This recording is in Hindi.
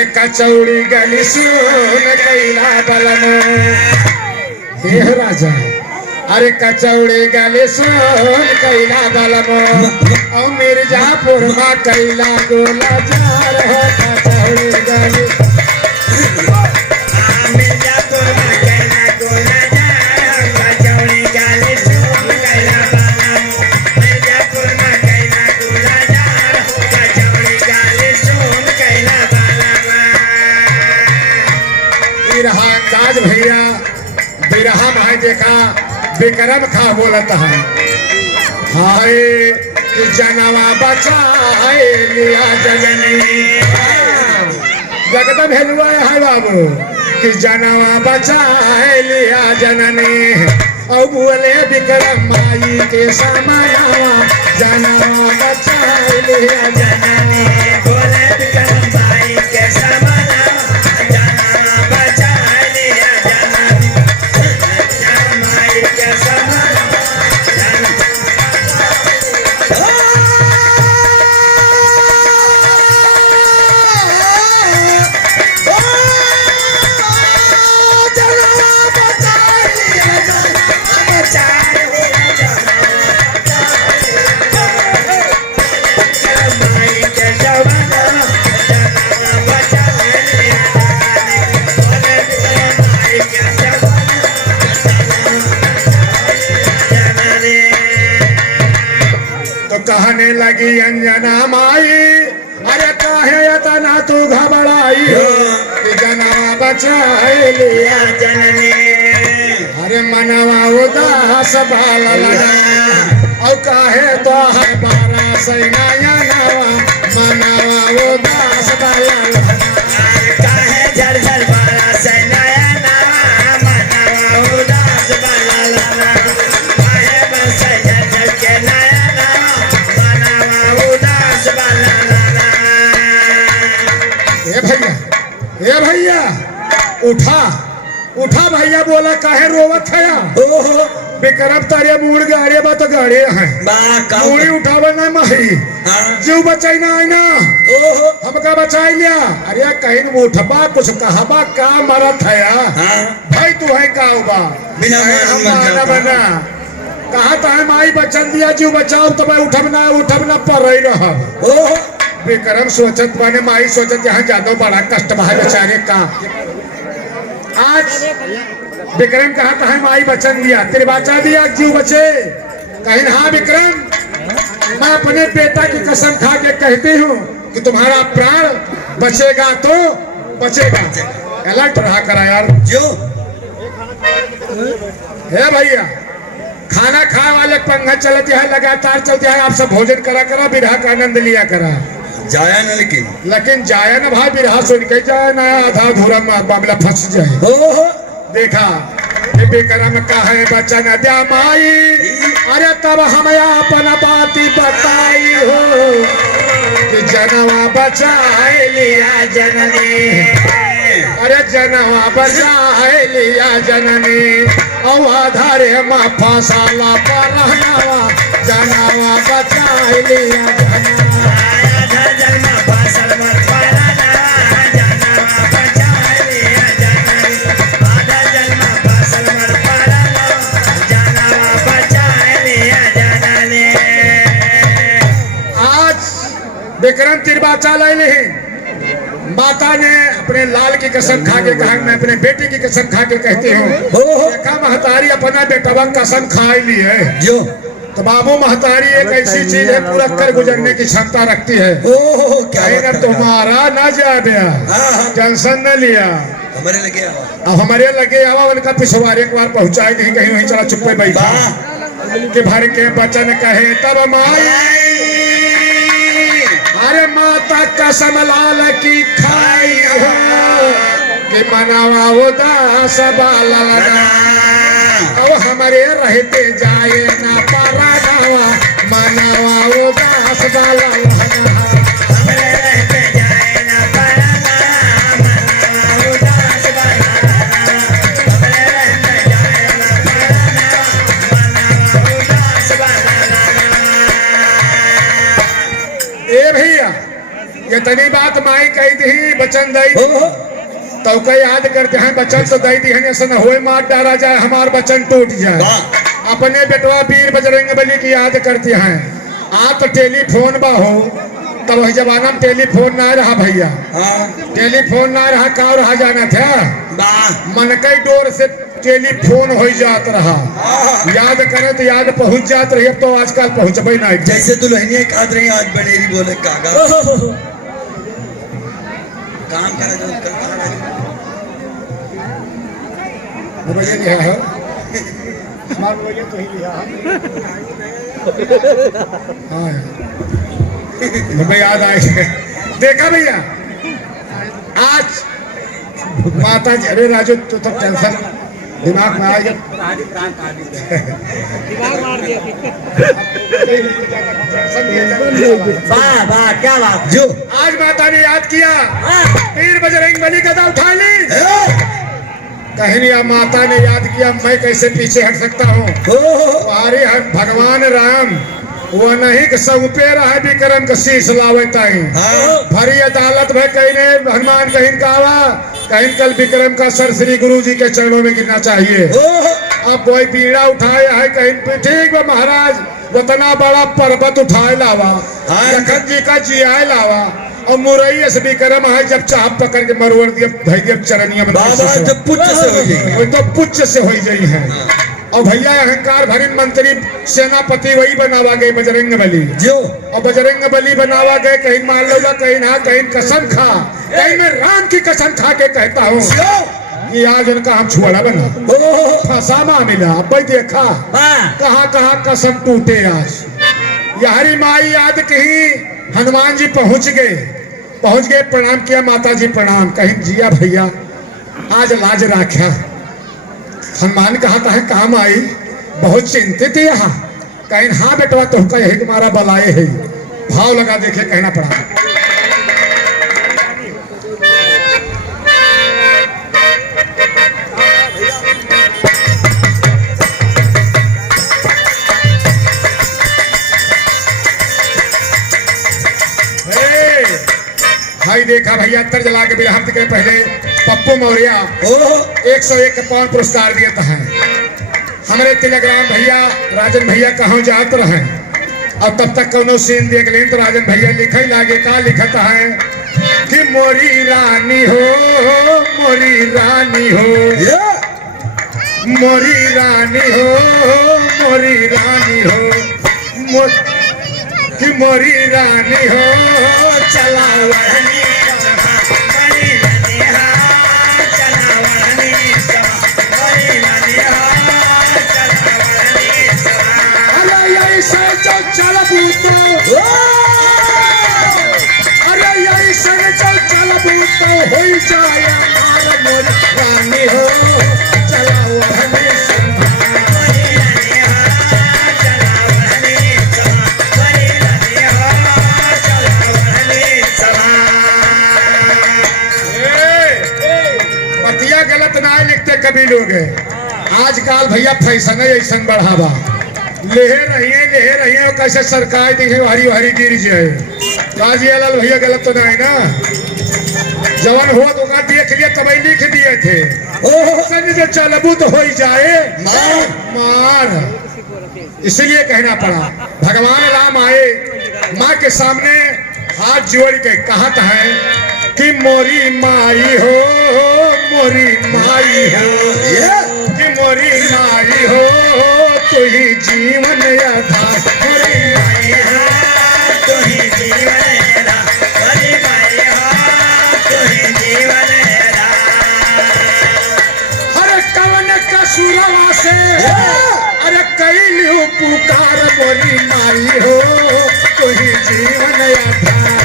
अरे कचौड़ी गली सुन कैला बलम हे राजा अरे कचौड़ी गली सुन कैला बलम और मिर्जापुर में कैला गोला जार हो कचौड़ी गली मिर्जापुर में कैला गोला जार कचौड़ी गली सुन कैला बलम मिर्जापुर में कैला गोला जार कचौड़ी गली सुन कैला बलम बिरहा अंदाज भैया बिरहा भाई देखा विक्रम खा बोलता है हाय कि जनवा बचाए लिया जननी जगदम हेलुआ है बाबू कि जनवा बचाए लिया जननी और बोले विक्रम माई के समानवा जनवा बचाए लिया जननी बोले विक्रम भाई के समानवा जनवा बचाए लिया जननी माई के समानवा तो कहने लगी अंजना माई अरे काहे इतना तू घबराई हो कि जनवा बचाए लिया जननी अरे मनवा उदास बाल लगा और काहे तो है बारा सैनाया नवा मनवा उदास बाल लगा काहे झरझर बाला सैनाया नवा मनवा उदास बाला लगा काहे बस झरझर के नया नवा मनवा उदास बाला लगा ए भैया उठा उठा भैया बोला काहे रोवत है ओहो विक्रम तारे मुड़ गाड़े बा तो गाड़े हैं बा का मुड़ी उठावा ना माही जीव बचाई ना आई ना ओहो हमका बचाई लिया अरे कहीं उठबा कुछ कहबा का मरत है भाई तू है का होगा बिना हम आना बना कहा था माई बचन दिया जीव बचाओ तो मैं उठब ना पर रही रहा ओहो विक्रम सोचत माने माई सोचत यहाँ जादो बड़ा कष्ट बहा बेचारे का आज विक्रम कहा था माई बचन दिया तेरे बचा दिया जीव बचे कहीं हाँ विक्रम मैं अपने बेटा की कसम खा के कहती हूँ कि तुम्हारा प्राण बचेगा तो बचेगा अलर्ट रहा करा यार जो है भैया खाना खाए वाले पंखा चलते हैं लगातार चलते हैं आप सब भोजन करा करा विरह का आनंद लिया करा जाया न लेकिन जाया ना भाई विरह सुन के जाए ना आधा अधूरा मामला फंस जाए ओहो देखा विक्रम का है बचन द्या माई अरे तब हम अपना बाती बताई हो कि जनवा बचाए लिया जननी अरे जनवा बचाए लिया जननी और आधारे माँ फसाला पर रहनवा जनवा बचाए लिया जननी विक्रम तिरबाचा ले माता ने अपने लाल की कसम खा के कहा मैं अपने बेटे की कसम खा के कहती हूँ देखा महतारी अपना बेटवा कसम खा ली है जो तो बाबू महतारी एक ऐसी चीज है पूरा कर गुजरने की क्षमता रखती है ओहो क्या ना तुम्हारा ना जा दिया टेंशन न लिया हमारे लगे अब हमारे लगे आवा उनका पिछवाड़ एक बार पहुंचाए नहीं कहीं वहीं चला चुप्पे बैठा के भर के बचन कहे तब माई अरे माता कसम लाल की खाई हो कि मनावा उदास बाला अब हमारे रहते जाए ना पारा गावा मनावा उदास बाला हमारे रहते जाए ना पारा मनावा उदास बाला हमारे रहते जाए ना पारा मनावा उदास बाला ए भैया ये तनी बात माई कही थी बचन दई तो का याद करते हैं बचन तो दई दी है ऐसा न होए मार डाला जाए हमार बचन टूट जाए। अपने बेटवा वीर बजरंग बली की याद करते हैं। आप तो टेलीफोन बा हो तब वही जमाना में टेलीफोन ना रहा भैया। टेलीफोन ना रहा का रहा जाना था मनकई डोर से टेलीफोन हो जात रहा। याद करे तो याद पहुंच जात रही। अब तो आजकल पहुंचबे ना जैसे दुल्हनिया कहत रही आज बनेरी बोले कागा काम करा जो भैया लिया है हमार भैया तो ही लिया हाँ मुझे याद आए देखा भैया आज माता जी अरे राजू तो तब टेंशन दिमाग में आया वाह वाह क्या बात जो आज माता ने याद किया वीर बजरंग बली गदा उठा ली कहीं नहीं। माता ने याद किया मैं कैसे पीछे हट सकता हूँ। अरे भगवान राम वो नहीं कि सौंपे रहा विक्रम का शीश लावता ही भरी अदालत में कहीं ने हनुमान कहीं का आवा कहीं कल विक्रम का सर श्री गुरु जी के चरणों में गिरना चाहिए। अब कोई पीड़ा उठाया है कहीं ठीक है महाराज उतना बड़ा पर्वत उठाए लावा लखन जी का जियाए लावा और मुरई से विक्रम है जब चाप पकड़ के मरवर दिया भैया चरनिया में तो पुच्छ से हो गई तो पुच्छ से हो गई है। और भैया अहंकार भरी मंत्री सेनापति वही बनावा गए बजरंग बली जो और बजरंग बली बनावा गए कहीं मान लो कहीं ना कहीं कसम खा कहीं मैं राम की कसम खा के कहता हूँ कि आज उनका हम छुआड़ा बना फंसा मामिला अब भाई देखा कहाँ कहाँ कसम टूटे। आज यारी माई याद कहीं हनुमान जी पहुंच गए प्रणाम किया माता जी प्रणाम कहीं जिया भैया आज लाज राख्या। हनुमान कहा है काम आई बहुत चिंतित है यहाँ कहीं हाँ बेटवा तुमका यही तुम्हारा बलाए है भाव लगा देखे कहना पड़ा। भाई देखा भैया अंतर जला के बिरहत के पहले पप्पू मौर्य 101 पाउंड पुरस्कार दिए है। हमारे टेलीग्राम भैया राजन भैया कहाँ जात रहे और तब तक कोनो सीन देख लें तो राजन भैया लिखे लागे का लिखत है कि मोरी रानी हो मोरी रानी हो मोरी रानी हो मोरी रानी हो कि मोरी रानी हो चला चल बूतो अरे यही संग चल बूतो हो जाए मोरी रानी हो चलाओ बतिया गलत ना लिखते कभी लोग आजकल भैया फैशन ऐसा बढ़ावा लेहे रही है और कैसे सरकार दी है हरी हरी गिर जाए काजी लाल भैया गलत तो नहीं ना जवान हुआ तो का देख लिया तब लिख दिए थे ओह जो चलबू तो हो ही जाए मार इसलिए कहना पड़ा। भगवान राम आए माँ के सामने हाथ जोड़ के कहत है कि मोरी माई हो मोरी माई हो कि मोरी माई हो तू ही जीवन आधार मोरी माई हो तू ही जीवन आधार मोरी माई हो तू ही जीवन आधार। अरे कवन कसुरवा से अरे कैलियो पुकार मोरी माई हो तू ही जीवन आधार।